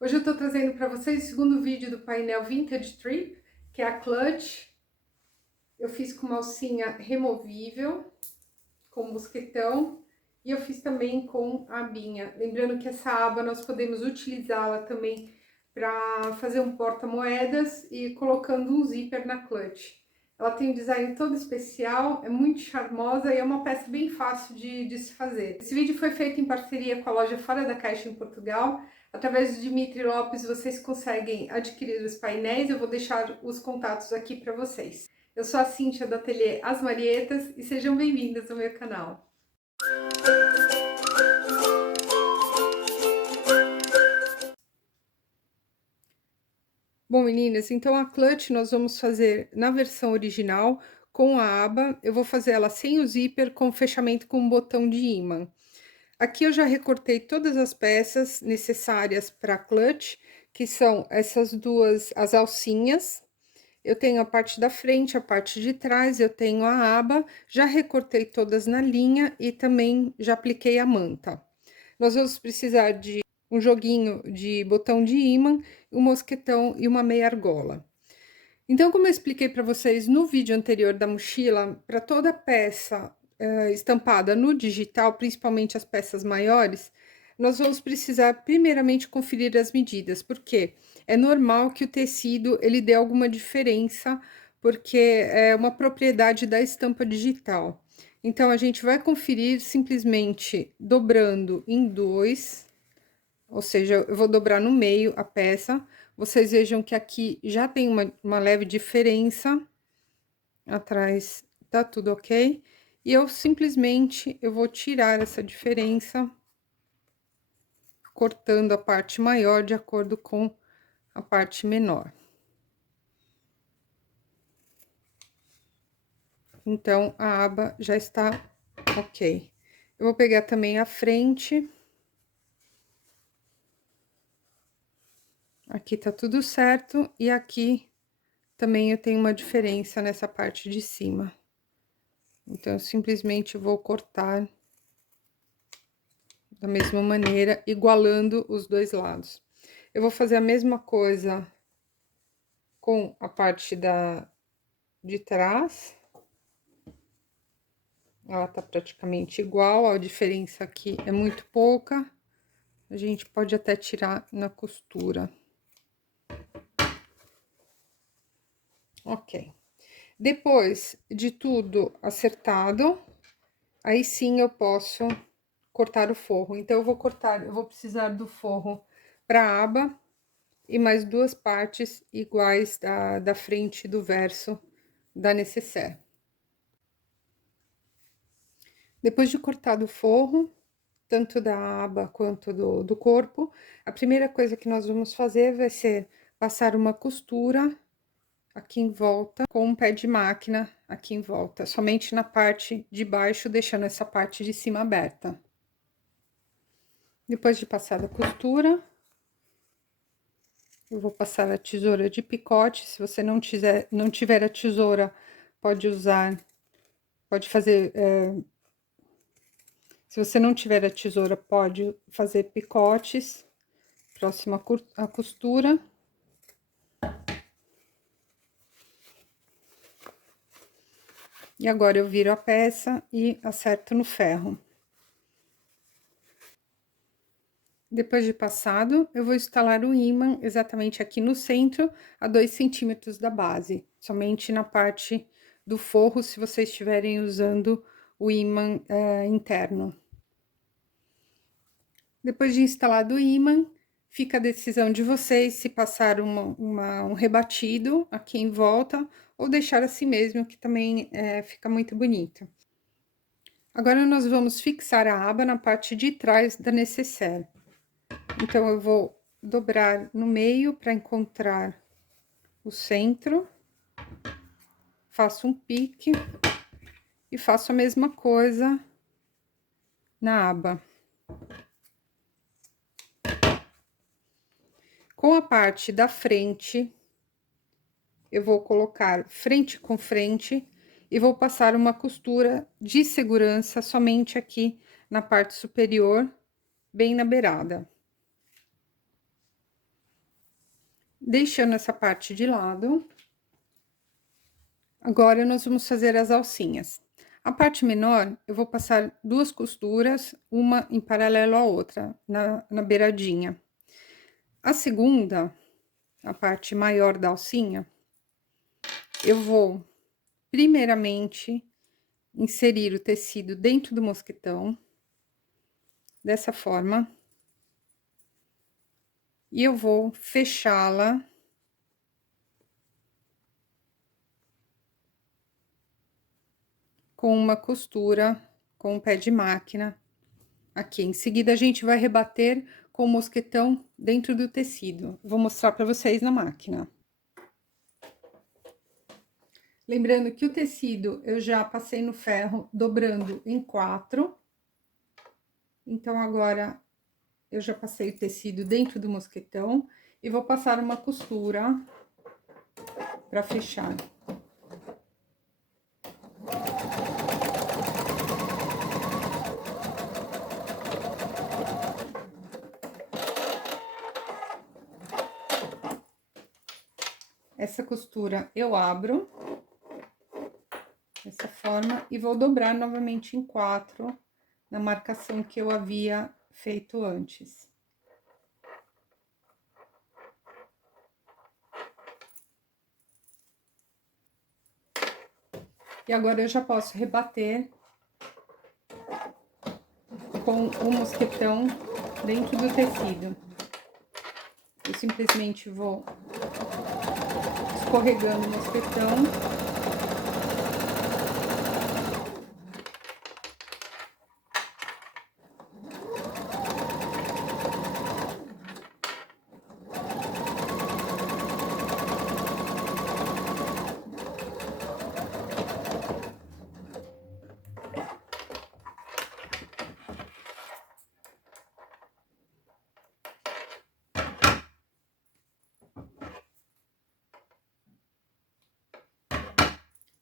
Hoje eu tô trazendo para vocês o segundo vídeo do painel Vintage Trip, que é a clutch. Eu fiz com uma alcinha removível, com mosquetão, e eu fiz também com a abinha. Lembrando que essa aba nós podemos utilizá-la também para fazer um porta-moedas e colocando um zíper na clutch. Ela tem um design todo especial, é muito charmosa e é uma peça bem fácil de se fazer. Esse vídeo foi feito em parceria com a loja Fora da Caixa em Portugal. Através do Dimitri Lopes vocês conseguem adquirir os painéis, eu vou deixar os contatos aqui para vocês. Eu sou a Cíntia do ateliê As Marietas e sejam bem-vindas ao meu canal. Bom, meninas, então a clutch nós vamos fazer na versão original com a aba. Eu vou fazer ela sem o zíper, com fechamento com um botão de ímã. Aqui eu já recortei todas as peças necessárias para a clutch, que são essas duas, as alcinhas. Eu tenho a parte da frente, a parte de trás, eu tenho a aba, já recortei todas na linha e também já apliquei a manta. Nós vamos precisar de um joguinho de botão de ímã, um mosquetão e uma meia argola. Então, como eu expliquei para vocês no vídeo anterior da mochila, para toda peça estampada no digital, principalmente as peças maiores, nós vamos precisar primeiramente conferir as medidas, porque é normal que o tecido ele dê alguma diferença, porque é uma propriedade da estampa digital. Então, a gente vai conferir simplesmente dobrando em dois, ou seja, eu vou dobrar no meio a peça. Vocês vejam que aqui já tem uma leve diferença, atrás tá tudo ok. E eu simplesmente, eu vou tirar essa diferença, cortando a parte maior de acordo com a parte menor. Então, a aba já está ok. Eu vou pegar também a frente. Aqui tá tudo certo, e aqui também eu tenho uma diferença nessa parte de cima. Então, eu simplesmente vou cortar da mesma maneira, igualando os dois lados. Eu vou fazer a mesma coisa com a parte de trás. Ela tá praticamente igual, a diferença aqui é muito pouca. A gente pode até tirar na costura. Ok. Depois de tudo acertado, aí sim eu posso cortar o forro. Então, eu vou precisar do forro para aba e mais duas partes iguais da frente do verso da necessaire. Depois de cortado o forro, tanto da aba quanto do corpo, a primeira coisa que nós vamos fazer vai ser passar uma costura aqui em volta, com um pé de máquina aqui em volta, somente na parte de baixo, deixando essa parte de cima aberta. Depois de passada a costura, eu vou passar a tesoura de picote. Se você não tiver a tesoura, pode fazer. Se você não tiver a tesoura, pode fazer picotes, próxima a costura. E agora eu viro a peça e acerto no ferro. Depois de passado, eu vou instalar o ímã exatamente aqui no centro, a 2 centímetros da base, somente na parte do forro, se vocês estiverem usando o ímã interno. Depois de instalado o ímã, fica a decisão de vocês se passar um rebatido aqui em volta ou deixar assim mesmo, que também fica muito bonito. Agora, nós vamos fixar a aba na parte de trás da necessaire. Então, eu vou dobrar no meio para encontrar o centro, faço um pique e faço a mesma coisa na aba. Com a parte da frente, eu vou colocar frente com frente e vou passar uma costura de segurança somente aqui na parte superior, bem na beirada. Deixando essa parte de lado, agora nós vamos fazer as alcinhas. A parte menor, eu vou passar 2 costuras, uma em paralelo à outra, na beiradinha. A segunda, a parte maior da alcinha, eu vou, primeiramente, inserir o tecido dentro do mosquetão, dessa forma. E eu vou fechá-la com uma costura com o pé de máquina aqui. Em seguida, a gente vai rebater com o mosquetão dentro do tecido. Vou mostrar para vocês na máquina. Lembrando que o tecido eu já passei no ferro dobrando em 4. Então, agora, eu já passei o tecido dentro do mosquetão e vou passar uma costura para fechar. Essa costura eu abro dessa forma e vou dobrar novamente em 4 na marcação que eu havia feito antes. E agora eu já posso rebater com o mosquetão dentro do tecido. Eu simplesmente vou escorregando o mosquetão.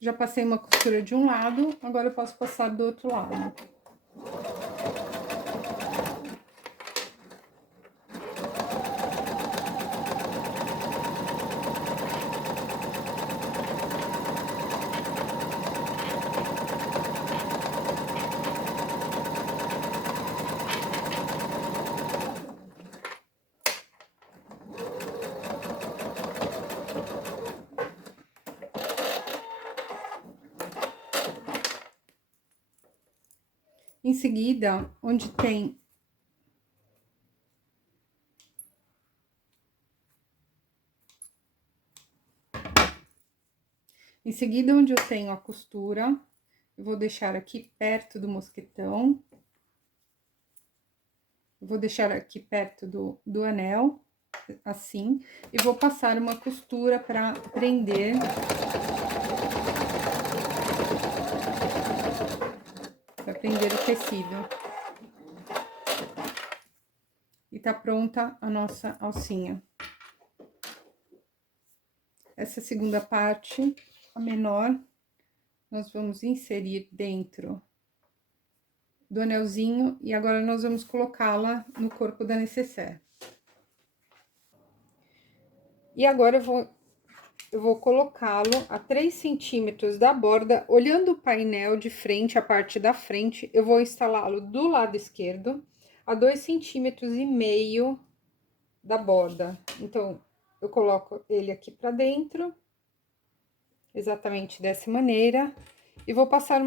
Já passei uma costura de um lado, agora eu posso passar do outro lado. Em seguida, onde tem onde eu tenho a costura, eu vou deixar aqui perto do mosquetão. Eu vou deixar aqui perto do anel, assim, e vou passar uma costura para prender. Para prender o tecido. E tá pronta a nossa alcinha. Essa segunda parte, a menor, nós vamos inserir dentro do anelzinho e agora nós vamos colocá-la no corpo da necessaire. E agora eu vou colocá-lo a 3 centímetros da borda, olhando o painel de frente, a parte da frente, eu vou instalá-lo do lado esquerdo, a 2,5 centímetros da borda. Então, eu coloco ele aqui pra dentro, exatamente dessa maneira, e vou passar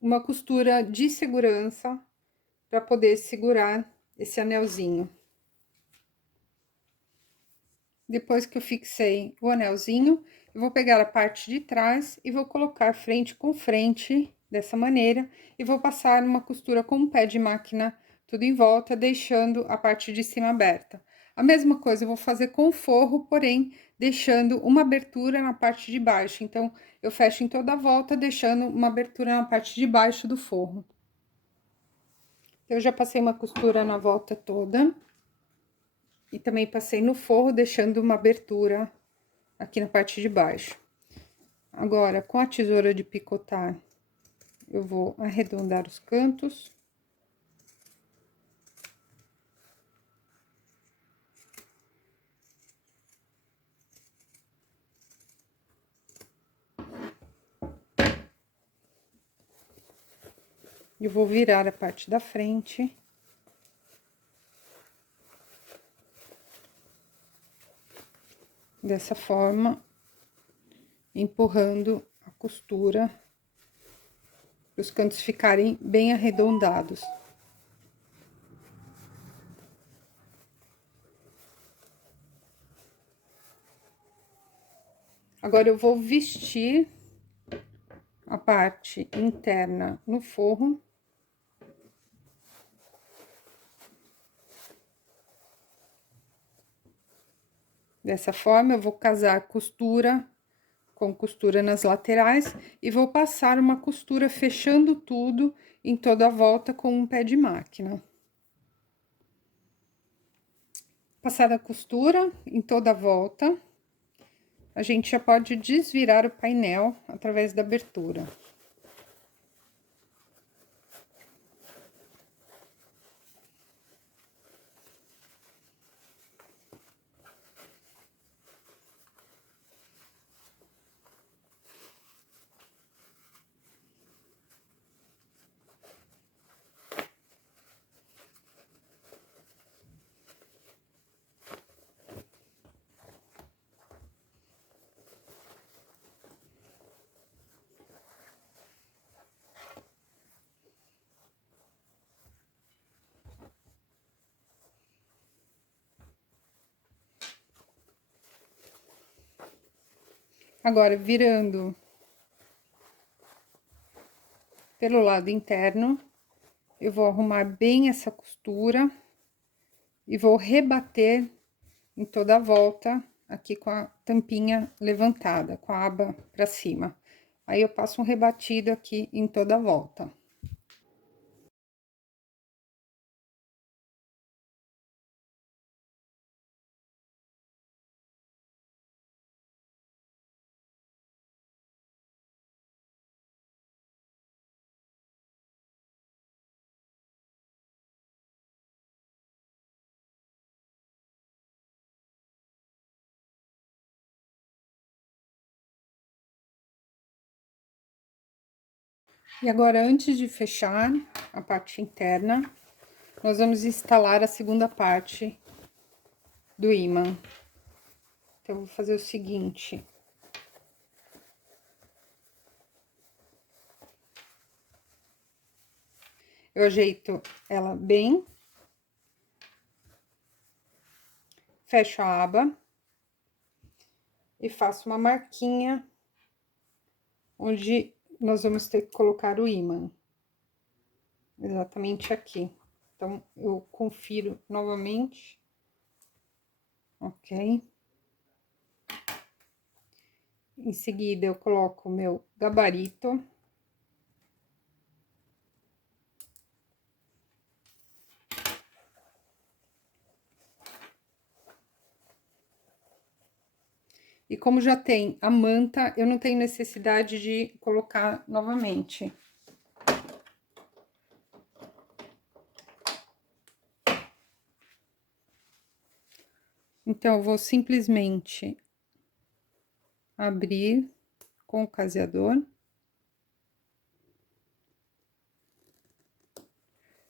uma costura de segurança para poder segurar esse anelzinho. Depois que eu fixei o anelzinho, eu vou pegar a parte de trás e vou colocar frente com frente, dessa maneira, e vou passar uma costura com o pé de máquina tudo em volta, deixando a parte de cima aberta. A mesma coisa eu vou fazer com o forro, porém, deixando uma abertura na parte de baixo. Então, eu fecho em toda a volta, deixando uma abertura na parte de baixo do forro. Eu já passei uma costura na volta toda. E também passei no forro, deixando uma abertura aqui na parte de baixo. Agora, com a tesoura de picotar, eu vou arredondar os cantos. Eu vou virar a parte da frente. Dessa forma, empurrando a costura para os cantos ficarem bem arredondados. Agora, eu vou vestir a parte interna no forro. Dessa forma, eu vou casar costura com costura nas laterais e vou passar uma costura fechando tudo em toda a volta com um pé de máquina. Passada a costura em toda a volta, a gente já pode desvirar o painel através da abertura. Agora, virando pelo lado interno, eu vou arrumar bem essa costura e vou rebater em toda a volta, aqui com a tampinha levantada, com a aba pra cima. Aí, eu passo um rebatido aqui em toda a volta. E agora, antes de fechar a parte interna, nós vamos instalar a segunda parte do ímã. Então, eu vou fazer o seguinte. Eu ajeito ela bem. Fecho a aba. E faço uma marquinha onde nós vamos ter que colocar o ímã. Exatamente aqui. Então, eu confiro novamente. Ok. Em seguida, eu coloco o meu gabarito. E como já tem a manta, eu não tenho necessidade de colocar novamente. Então, eu vou simplesmente abrir com o caseador.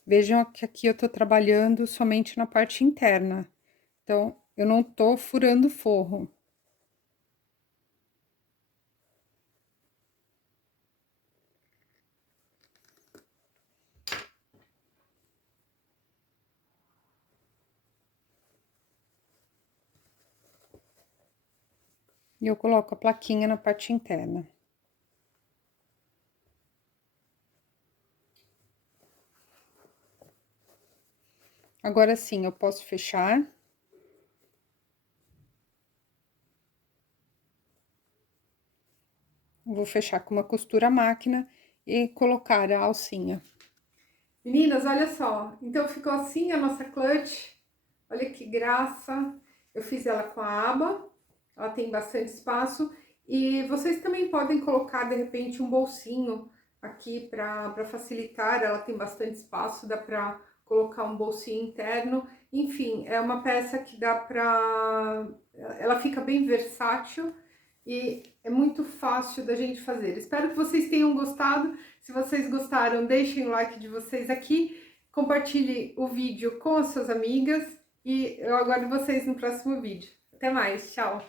Vejam que aqui eu tô trabalhando somente na parte interna. Então, eu não tô furando o forro. E eu coloco a plaquinha na parte interna. Agora sim, eu posso fechar. Vou fechar com uma costura à máquina e colocar a alcinha. Meninas, olha só. Então, ficou assim a nossa clutch. Olha que graça. Eu fiz ela com a aba. Ela tem bastante espaço. E vocês também podem colocar, de repente, um bolsinho aqui para facilitar. Ela tem bastante espaço, dá para colocar um bolsinho interno. Enfim, é uma peça que dá para... Ela fica bem versátil e é muito fácil da gente fazer. Espero que vocês tenham gostado. Se vocês gostaram, deixem o like de vocês aqui, compartilhe o vídeo com as suas amigas e eu aguardo vocês no próximo vídeo. Até mais, tchau!